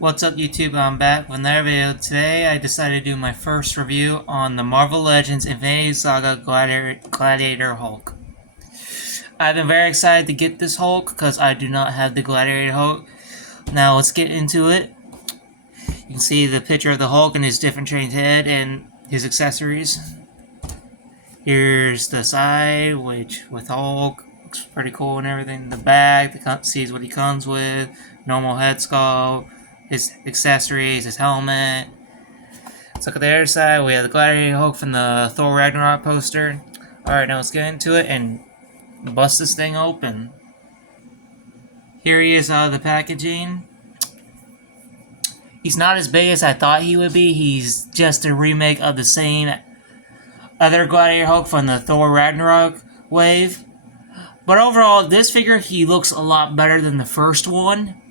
What's up YouTube, I'm back with another video. Today I decided to do my first review on the Marvel Legends Infinity Saga Gladiator Hulk. I've been very excited to get this Hulk because I do not have the Gladiator Hulk. Now let's get into it. You can see the picture of the Hulk and his different trained head and his accessories. Here's the side, which with Hulk looks pretty cool and everything. The back, sees what he comes with, normal head sculpt, his accessories, his helmet. Let's look at the other side. We have the Gladiator Hulk from the Thor Ragnarok poster. Alright, now let's get into it and bust this thing open. Here he is out of the packaging. He's not as big as I thought he would be. He's just a remake of the same other Gladiator Hulk from the Thor Ragnarok wave. But overall, this figure, he looks a lot better than the first one.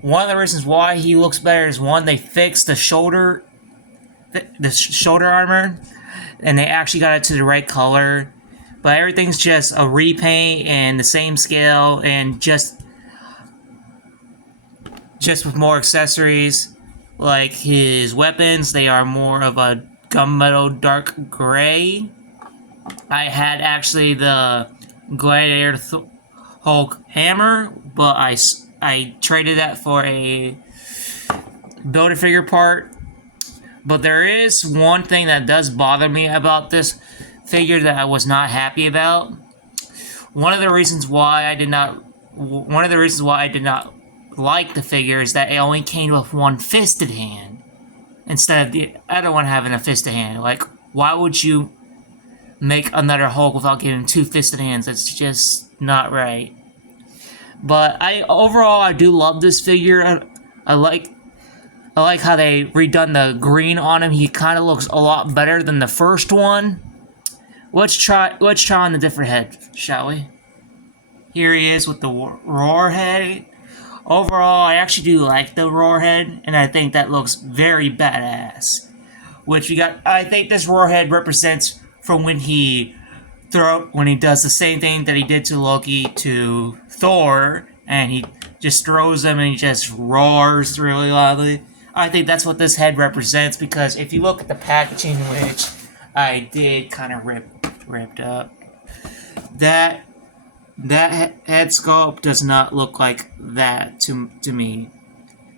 One of the reasons why he looks better is, one, they fixed the shoulder armor, and they actually got it to the right color. But everything's just a repaint and the same scale, and just with more accessories. Like his weapons, they are more of a gunmetal dark gray. I had actually the Gladiator Hulk hammer, but I traded that for a Build-A-Figure part. But there is one thing that does bother me about this figure that I was not happy about. One of the reasons why I did not like the figure is that it only came with one fisted hand instead of the other one having a fisted hand. Like, why would you make another Hulk without giving two fisted hands? That's just not right. But overall I do love this figure. I like how they redone the green on him. He kind of looks a lot better than the first one. Let's try on the different head, shall we? Here he is with the roar head. Overall, I actually do like the roar head, and I think that looks very badass. I think this roar head represents from when he does the same thing that he did to Loki to Thor, and he just throws them and he just roars really loudly. I think that's what this head represents, because if you look at the packaging, which I did kind of ripped up, that head sculpt does not look like that to me.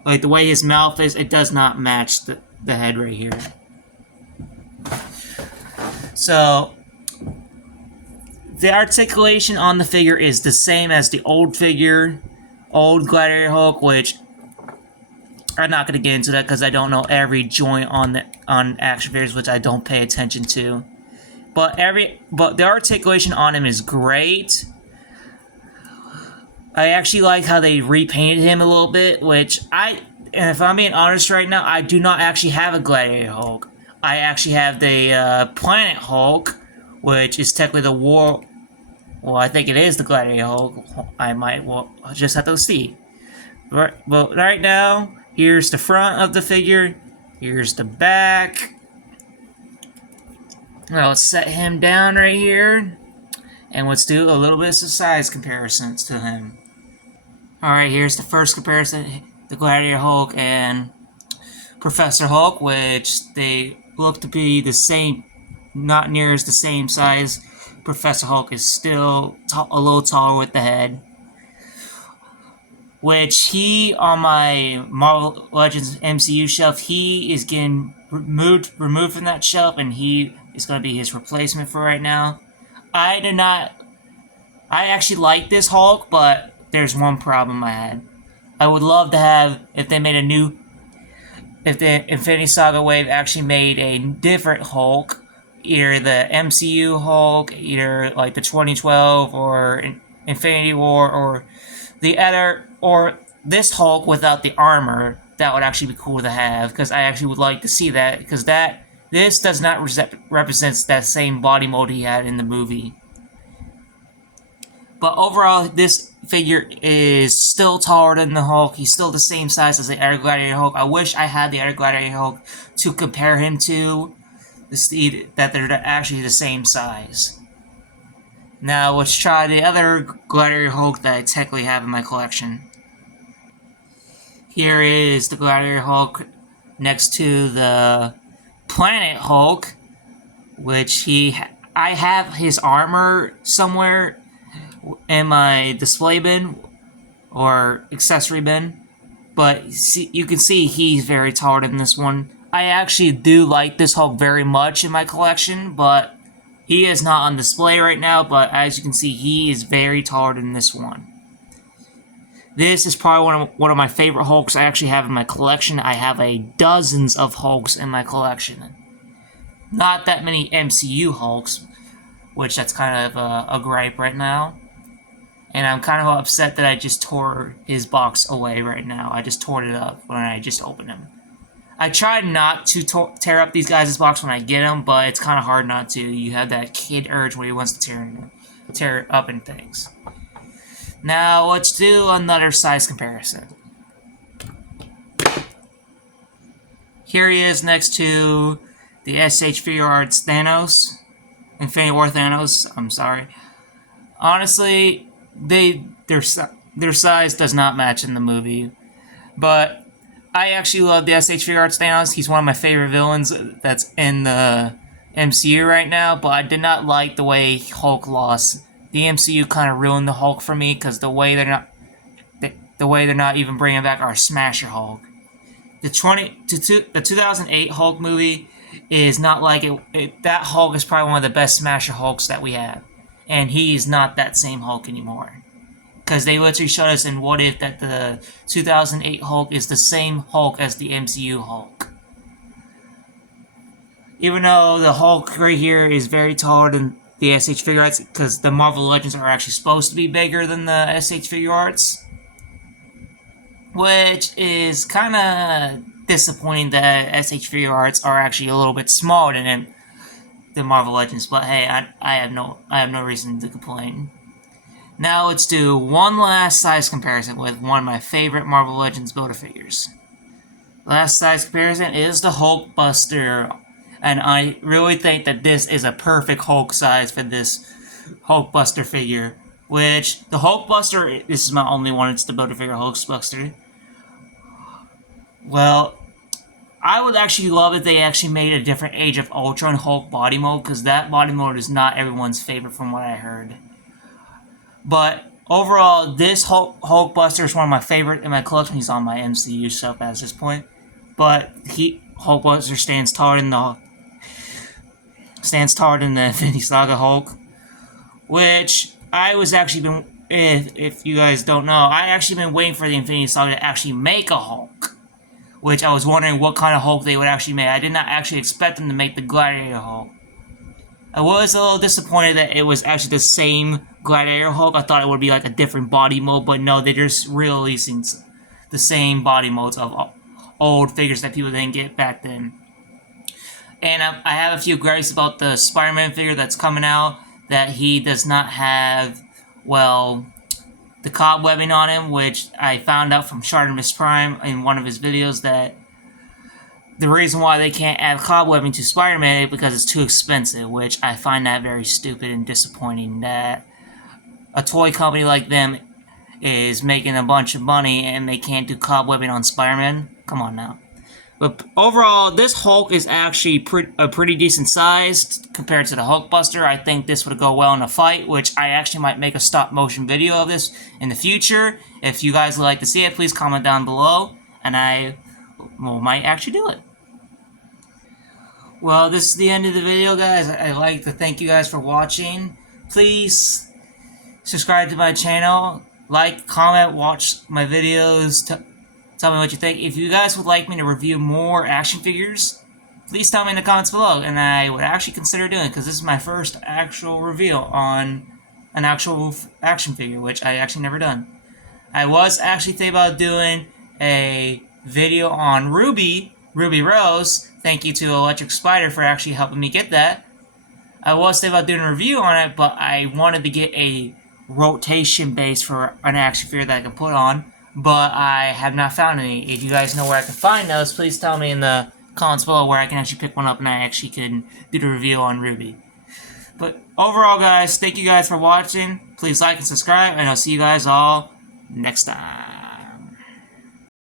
Like the way his mouth is, it does not match the head right here. So the articulation on the figure is the same as the old Gladiator Hulk, which I'm not going to get into that because I don't know every joint on action figures, which I don't pay attention to. But the articulation on him is great. I actually like how they repainted him a little bit, and if I'm being honest right now, I do not actually have a Gladiator Hulk. I actually have the Planet Hulk, which is technically the War. Well, I think it is the Gladiator Hulk. I'll just have to see. But right now, here's the front of the figure. Here's the back. Now let's set him down right here, and let's do a little bit of size comparisons to him. Alright, here's the first comparison, the Gladiator Hulk and Professor Hulk, which they look to be the same, not near as the same size. Professor Hulk is still a little taller with the head, which on my Marvel Legends MCU shelf, he is getting removed from that shelf, and he is going to be his replacement for right now. I actually like this Hulk, but there's one problem I had. I would love to have, if the Infinity Saga wave actually made a different Hulk, either the MCU Hulk, either like the 2012 or Infinity War, or this Hulk without the armor. That would actually be cool to have, because I actually would like to see that, because this does not represent that same body mold he had in the movie. But overall, this figure is still taller than the Hulk. He's still the same size as the other Gladiator Hulk. I wish I had the other Gladiator Hulk to compare him to, that they're actually the same size. Now let's try the other Gladiator Hulk that I technically have in my collection. Here is the Gladiator Hulk next to the Planet Hulk, which I have his armor somewhere in my display bin or accessory bin, but you can see he's very taller than this one. I actually do like this Hulk very much in my collection, but he is not on display right now, but as you can see, he is very taller than this one. This is probably one of my favorite Hulks I actually have in my collection. I have dozens of Hulks in my collection. Not that many MCU Hulks, which that's kind of a gripe right now. And I'm kind of upset that I just tore his box away right now. I just tore it up when I just opened him. I try not to tear up these guys' box when I get them, but it's kind of hard not to. You have that kid urge where he wants to tear up and things. Now, let's do another size comparison. Here he is next to the SH Figure Arts Thanos. Infinity War Thanos, I'm sorry. Honestly, their size does not match in the movie. But I actually love the SH Figure Arts Thanos. He's one of my favorite villains that's in the MCU right now, but I did not like the way Hulk lost. The MCU kind of ruined the Hulk for me because the way they're not even bringing back our Smasher Hulk. The 2008 Hulk movie is not like it. That Hulk is probably one of the best Smasher Hulks that we have, and he's not that same Hulk anymore. Because they literally showed us in What If that the 2008 Hulk is the same Hulk as the MCU Hulk. Even though the Hulk right here is very taller than the SH Figure Arts, because the Marvel Legends are actually supposed to be bigger than the SH Figure Arts. Which is kind of disappointing that SH Figure Arts are actually a little bit smaller than the Marvel Legends. But hey, I have no reason to complain. Now let's do one last size comparison with one of my favorite Marvel Legends Build-A-Figures. Last size comparison is the Hulkbuster. And I really think that this is a perfect Hulk size for this Hulkbuster figure. Which, the Hulkbuster, this is my only one, it's the Build-A-Figure Hulkbuster. Well, I would actually love if they actually made a different Age of Ultron Hulk body mode, because that body mode is not everyone's favorite from what I heard. But overall, this Hulkbuster is one of my favorite in my collection. He's on my MCU stuff at this point. But Hulkbuster stands taller than the Infinity Saga Hulk, which I was actually been, if you guys don't know, I actually been waiting for the Infinity Saga to actually make a Hulk, which I was wondering what kind of Hulk they would actually make. I did not actually expect them to make the Gladiator Hulk. I was a little disappointed that it was actually the same Gladiator Hulk. I thought it would be like a different body mode, but no, they're just releasing the same body modes of old figures that people didn't get back then. And I have a few gripes about the Spider-Man figure that's coming out, that he does not have, well, the cobwebbing on him, which I found out from Shartimus Prime in one of his videos that the reason why they can't add cobwebbing to Spider-Man is because it's too expensive, which I find that very stupid and disappointing that a toy company like them is making a bunch of money and they can't do cobwebbing on Spider-Man. Come on now. But overall, this Hulk is actually a pretty decent size compared to the Hulkbuster. I think this would go well in a fight, which I actually might make a stop-motion video of this in the future. If you guys would like to see it, please comment down below, and I might actually do it. Well, this is the end of the video, guys. I'd like to thank you guys for watching. Please subscribe to my channel, like, comment, watch my videos, tell me what you think. If you guys would like me to review more action figures, please tell me in the comments below, and I would actually consider doing it, because this is my first actual review on an actual action figure, which I actually never done. I was actually thinking about doing a video on Ruby Rose. Thank you to Electric Spider for actually helping me get that. I was thinking about doing a review on it, but I wanted to get a rotation base for an action figure that I can put on, but I have not found any. If you guys know where I can find those, please tell me in the comments below where I can actually pick one up and I actually can do the review on Ruby. But overall, guys, thank you guys for watching. Please like and subscribe, and I'll see you guys all next time.